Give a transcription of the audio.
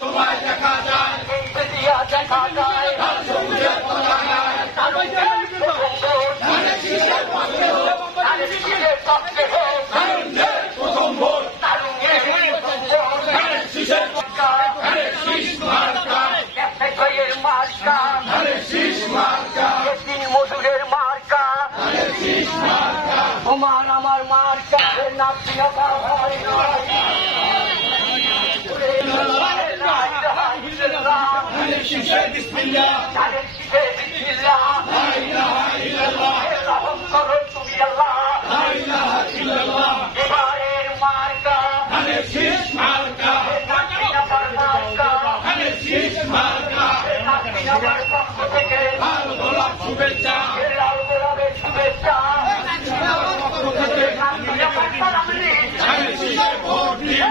তোমায় দেখা যায় দেখা যায় প্রথম ভোট মজুরের মার্কা তোমার আমার মার্কা নাচি এবারের মার্কা পক্ষ থেকে শুভেচ্ছা লাল গোলাপের শুভেচ্ছা ভোট দিন।